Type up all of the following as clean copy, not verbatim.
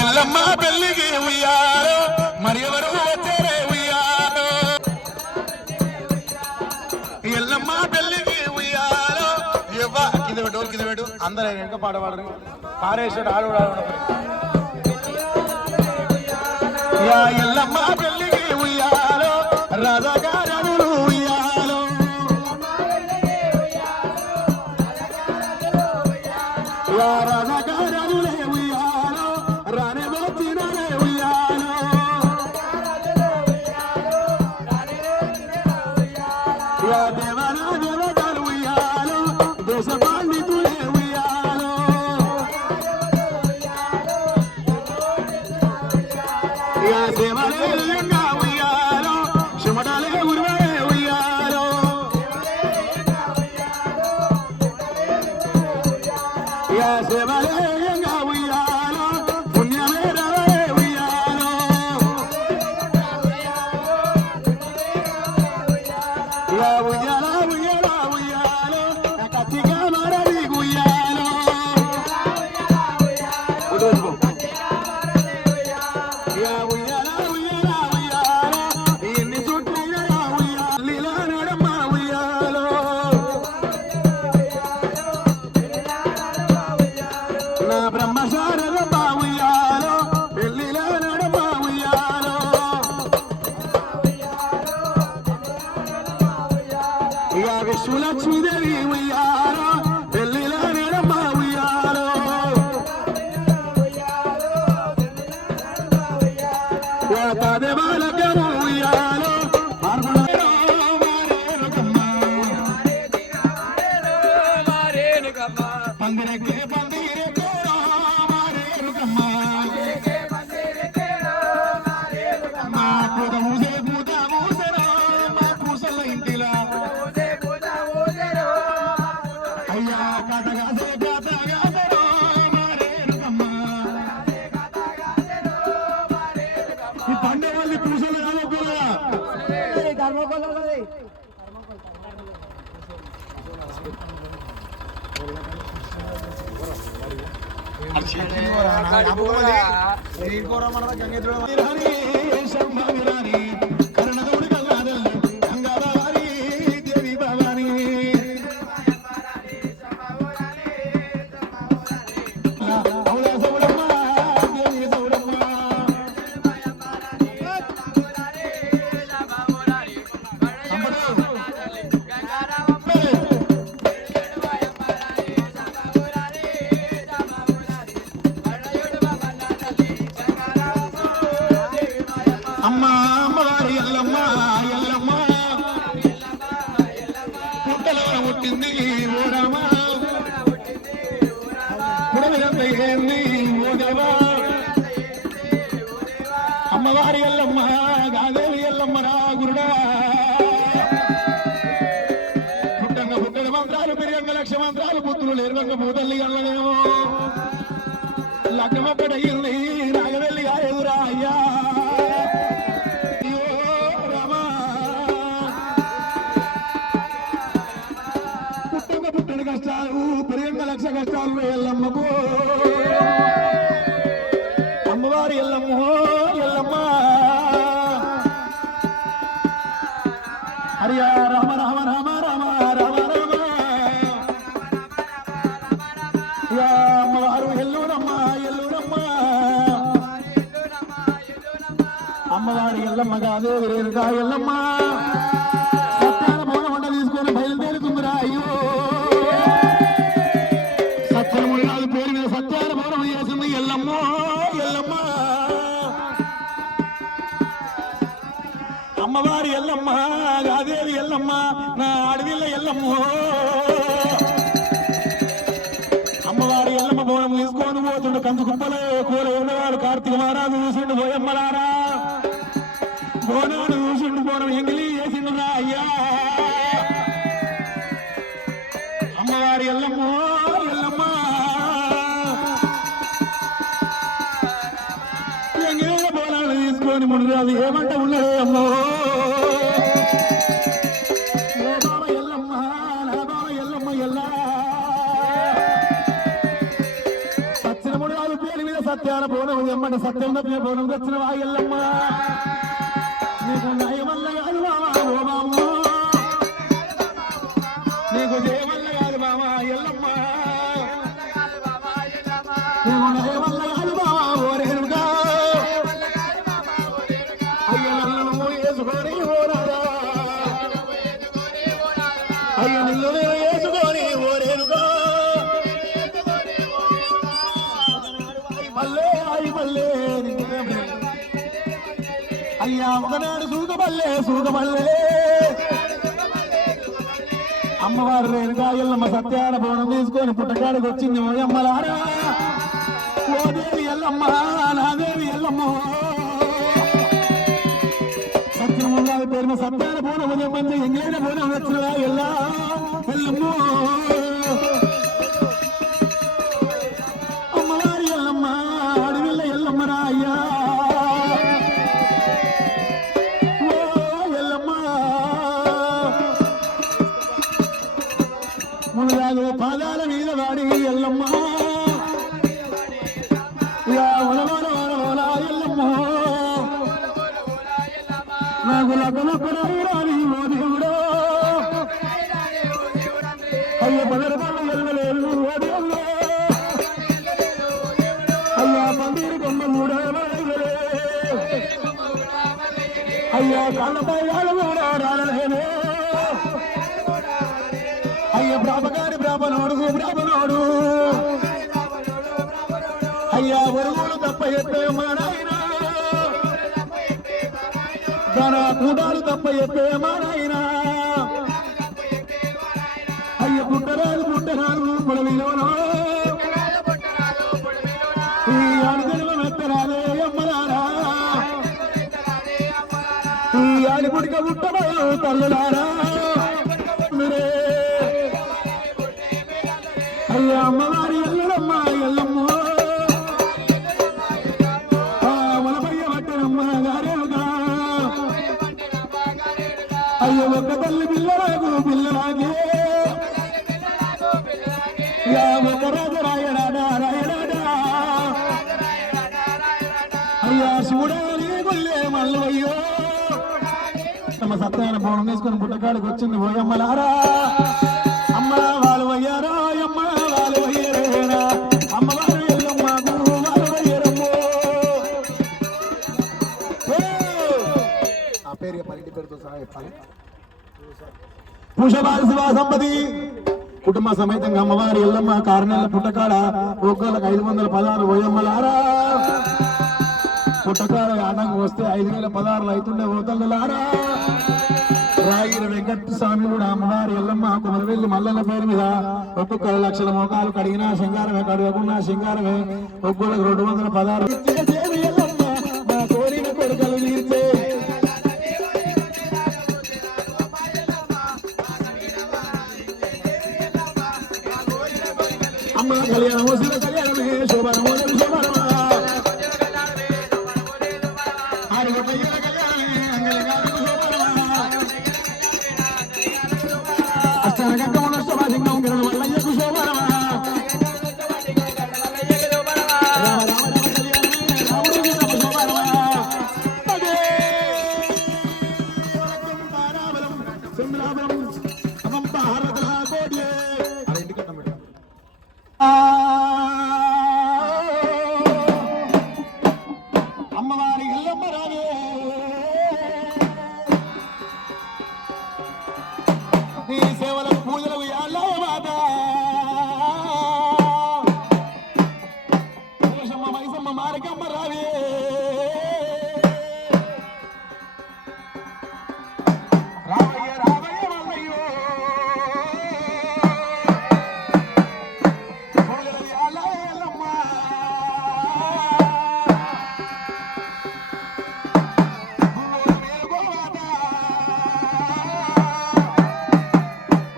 ఎల్లమ్మ పెళ్లికి ఉయ్యాలో మరి ఎవరు వచ్చారే ఉయ్యాలో ఎల్లమ్మ పెళ్లికి ఉయ్యాలో కింద పెట్టు కింద పెట్టు అందరూ వెనక పాడవాడు పారేసాడు ఆడు ఎల్లమ్మ పెళ్లికి ఉయ్యాలో రాజాగారు ఉయ్యాలో రాజాగారులే ఉయ్యాలో రానే వచ్చినలే ఉయ్యాలో దేవరా దేవతలు ఉయ్యాలో దేశ పండితులే ఉయ్యాలో దేవరేయంగా ఉయ్యాలో శుమటలే ఉర్వే ఉయ్యాలో శివరేయంగా ఉయ్యాలో పుణ్యమే రవే ఉయ్యాలో ఉయ్యాల ఉయ్యాల ఉయ్యాలో కత్తిగా మరది ఉయ్యాలో ఉయ్యాల ఉయ్యాల ఉయ్యాలో ఎన్ని చుట్టూ ఉయ్యాలిలా నడమ్మ ఉయ్యాలో నా బ్రహ్మశారదమ్మ ఉయ్యాలో పెళ్లిలా నడమ్మ ఉయ్యాలో విశ్వలక్ష్మీదేవి ఉయ్యాలో పెళ్లిలా నడమ్మ ఉయ్యాలో దేవాలకము ఉయ్యాలో పందిరెక్కే పందిరెక్కేరో మారేరుకమ్మ మా పూత మూసెరో మా పూసల ఇంటిలా అయ్యా కథగాసెరో మారేరుకమ్మ ఈ పండే వాళ్ళి పూసలు కాలకూడదా కరుణగౌడి గంగాధల్లి గంగాధారి దేవి భవాని సౌడమ్మ దేవి సౌడమ్మ అమ్మ అమ్మవారి ఎల్లమ్మ ఎల్లమ్మ పుట్టలో పుట్టింది ఓరమ్మ పుడమిరంత ఏంది ఓ దేవా అమ్మవారి ఎల్లమ్మ గాదేవి ఎల్లమ్మ రా గురుడా పుట్టంగా పుట్టడి మంత్రాలు పెరిగంగ లక్ష మంత్రాలు పుత్రులు ఎరుగంగ పూతల్లి గల్లనేమో లగ్గమక్కడయింది నాగవెల్లి ఎదురా అయ్యా పుట్టని కష్టాలు పెరిగంగ లక్ష కష్టాలు ఎల్లమ్మకు అమ్మవారి ఎల్లమ్మ ఎల్లమ్మ హరియా రామ రామ రామ రామ రామ రామ అమ్మవారు ఎల్లూరమ్మ ఎల్లూరమ్మ అమ్మవారి ఎల్లమ్మ కాదు వేరుగా ఎల్లమ్మ సత్యాల భవన తీసుకొని బయలుదేరుతుందిరా అయ్యో సత్యమురాలు పేరు మీద సత్యాల భవనం చేసింది ఎల్లమ్మ ఎల్లమ్మ అమ్మవారి ఎల్లమ్మ గాదేవి ఎల్లమ్మ నా అడవిల్ల ఎల్లమ్మ అమ్మవారి ఎల్లమ్మ భవనం తీసుకొని పోతుండు కంచు కుప్పలే కూర ఉన్నవాడు కార్తీక మహారాజు చూసిండు పోయమ్మలారా బోనాడు చూసిండు బోనం ఎంగిలి చేసిండురా అయ్యా అమ్మవారి ఎల్లమ్మ ఎల్లమ్మ ఎంగిలి బోనాలు తీసుకొని మునిరాదు ఏమంట ఉన్నదే అమ్మో ఎల్లమ్మ నా బావ ఎల్లమ్మ ఎల్లా సత్యముడు పేరు మీద సత్యాన పోవడం ఎమ్మటి సత్యం తప్పిన పోవడం తెచ్చిన వాయల్లమ్మ నీకు నయమల్ల కాదు బావా ఓ బామ్మ నీకు జయమల్ల కాదు బావా ఎల్లమ్మ నీకు నయమల్ల కాదు బావా ఓరేరుగా అయ్య నన్ను వేసుకొని ఓరారా అయ్య నిన్ను వేసుకొని ఓరేరుగా అయ్యా ఒకనాడు సూగబల్లే అమ్మవారు రేణుగా ఎల్లమ్మ సత్యాన బోనం తీసుకొని పుట్టకాడికి వచ్చింది ఓ అమ్మలారా ఓ దేవి ఎల్లమ్మ నాదేవి ఎల్లమ్మ సత్యముగా పేరున సత్యాన బోనం ఉదయం మంది ఎంగైన బోనం వచ్చిన ఎల్లమ్మ అమ్మవారి ఎల్లమ్మ అడవిల్ల ఎల్లమ్మరా అయ్యా మునగాదు పాదాల మీద వాడి ఎల్లమ్మ ఎల్లమ్మ నాకు లగ్నపడాలి ఓ దేవుడు అయ్య పదరపల్లి ఎల్లలేదు ఓ దేవుడు అయ్యా పందిరి బొమ్మ కూడా అయ్యా కాళ్ళపై కూడా రాలేనే అయ్య బ్రాహ్మగారి బ్రాహ్మణోడు అయ్యా ఒరుగులు తప్ప చెప్పే మా నాయన దాన కూడాలు తప్ప చెప్పే మా నాయన అయ్య పుట్టరాలు పొడవిలోనో ఈ ఆడిదెలువ మెత్తరాలే అమ్మలారా ఈ ఆడిపుడిక పుట్టబోయు తల్లులారా మీరే అయ్యా అమ్మవారి ఎల్లమ్మ ఎల్లమ్మ వలపయ్య పట్టనమ్మ గారేగా అయ్యో ఒక్క తల్లి పిల్లలాగే ఒక రాజరాయడా అయ్యా శివుడాని గుల్లే మల్లయ్యో తమ సత్యాన బోనం వేసుకొని పుట్టకాడికి వచ్చింది ఓయమ్మలారా అమ్మ వాళ్ళు అయ్యారా అమ్మ వాళ్ళు అయ్యారేనా అమ్మవారు ఎల్లమ్మకు వాళ్ళు అయ్యారమ్మో ఆ పేరు చెప్పాలి ఇంటి పేరుతో సహా చెప్పాలి పుషపాలి శివా సంపతి కుటుంబ సమేతంగా అమ్మవారి ఎల్లమ్మ కారణాల పుట్టకాడ ఒక్కోళ్ళకి 516 ఓయమ్మలారా పుట్టకాడ ఆటంకం వస్తే 5016 అవుతుండే ఓతల్లారా రాగిరి వెంకట స్వామి కూడా అమ్మవారి ఎల్లమ్మ కుమరవెల్లి మల్లన్న పేరు మీద ఒక్కొక్క 1 లక్షల మోకాలు కడిగినా సింగారమే కడగకున్నా సింగారమే ఒక్కొక్కరికి 216 ఎల్లమ్మ మా కోరిన కొడుకలు తీర్చే అమ్మ కళ్యాణమో శివ కళ్యాణమే శోభనమో శోభనమా అమ్మవారి ఎల్లమ్మ రావే నీ సేవలకు పూజలకు యాళ్ళ మాత మైసమ్మ మారకమ్మ రావే రావయ్య రావయ్య వల్లయ్యో పూజలకు యాళ్ళ ఎల్లమ్మ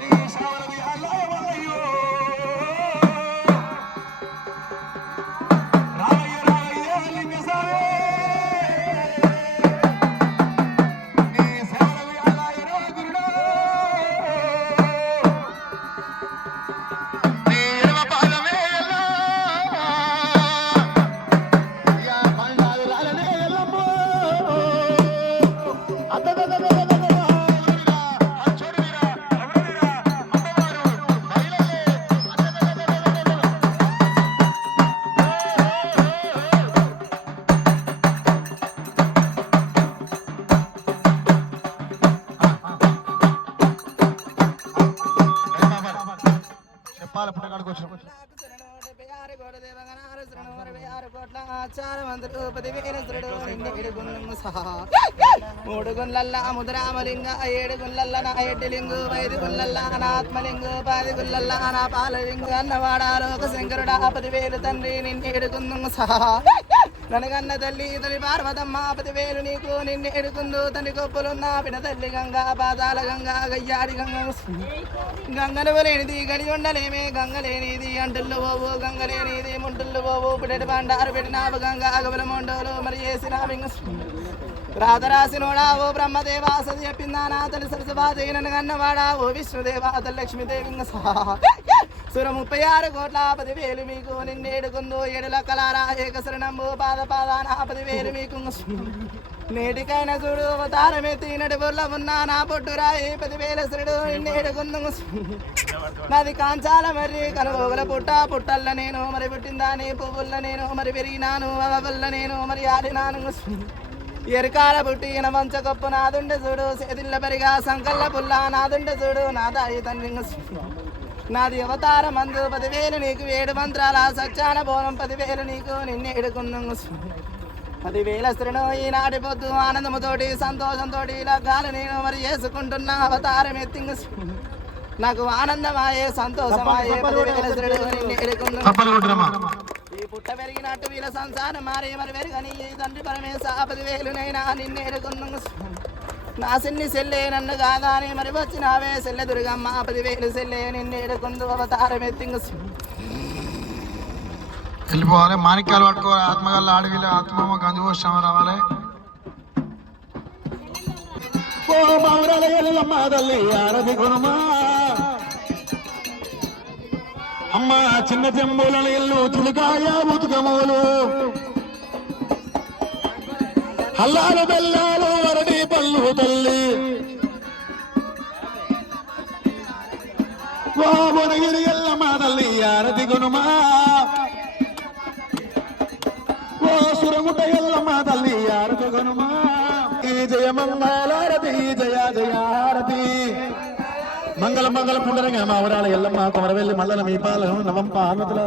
నీ పాల పుట్టకాడికి వచ్చినాం. మూడు గుళ్ళల్ల ముద్రామలింగ 7 గుళ్ళల్ల నా ఎడ్డిలింగు 5 గుళ్ళల్ల అనాత్మలింగు 10 గుళ్ళల్ల నా పాలలింగు అన్నవాడాలో ఒక శంకరుడా 10,000 తండ్రి నిన్నేడుకుందు సహా ననగన్న తల్లి తల్లి పార్వతమ్మ 10,000 నీకు నిన్నేడుకుందు తండ్రి కొప్పులున్న పిన తల్లి గంగా పాదాల గంగా గయ్యాడి గంగ గంగను లేనిది గడి ఉండలేమే గంగ లేనిది అంటుళ్ళు పోవు గంగ లేనిది ముంటుళ్ళు పోవు పిడటి బండారు పెట్టినావు గంగా అగబల మొండోలు మరి చేసిన రాధరాసినోడా ఓ బ్రహ్మదేవా సది చెప్పిందా నా తల్లి సరసబాదేనను కన్నవాడా ఓ విష్ణుదేవా తల్లి లక్ష్మీదేవి సుర 36 కోట్ల 10,000 మీకు నిన్నేడుకుందు 7 లక్కలారా ఏకశరణంబు పాదాన 10,000 మీకు నేటికైనా చూడు అవతారమెత్తి నడి బొర్ల ఉన్నా నా పొట్టురాయి 10,000 శ్రుడు నిన్నేడుకుందు నాది కాంచాల మరి కనుగోగల పుట్టల్ల నేను మరి పుట్టిందాని పువ్వుల్ల నేను మరి పెరిగినాను అవల్ల నేను మరి ఆడినాను ఎరకాల పుట్టిన వంచ గొప్ప నాదుండె చూడు చేతిల్ల పెరిగా సంకల్ల పుల్ల నాదుండె చూడు నాదాయి తండ్రి నాది అవతార మందు 10,000 నీకు 7 మంత్రాల సచ్చాన బోనం 10,000 నీకు నిన్నేడుకుందు 10,000 స్త్రీను ఈనాటి పొద్దు ఆనందముతోటి సంతోషంతోటి ఇలా గాలి నేను మరి చేసుకుంటున్నా అవతారం ఎత్తింగు నాకు ఆనందమాయే సంతోషమాయే 10,000 స్త్రీడు నిన్నేడుకుందు ఈ పుట్ట పెరిగినట్టు వీళ్ళ సంసారం మారే మరి పెరగని తండ్రి పరమేశ 10,000 నైనా నిన్నేడుకుందు నా సిన్ని సెల్లే నన్ను కాదాని మరి వచ్చినావే సెల్లె దుర్గమ్మ 10,000 సెల్లే నిన్నేడుకుందు అవతారం ఎత్తింగు వెళ్ళిపోవాలి మాణిక్యాలు పట్టుకోవాలి ఆత్మగల్ల అడవిలో ఆత్మమ్మ గంధువోత్సవం రావాలి. ఓ మౌరాల ఎల్లమ్మ తల్లి ఆరతి కొనుమా అమ్మ చిన్న చెంబుల ఇల్లు చిలుకాయ ఉతుకమూలు అల్లాలు బెల్లాలు వరడి పళ్ళు తల్లి ఓ బొనగిరి ఎల్లమ్మ తల్లి ఆరతి కొనుమా ఓ సురముట ఎల్లమ్మ తల్లి ఆరతి కొనుమా ఈ జయ మంగళారతి జయ జయారతి మంగళ మంగళ పుండరంగా మా వరాల ఎల్లమ్మ కొమరవెల్లి మల్లల మీ పాలను నవంప ఆనతుల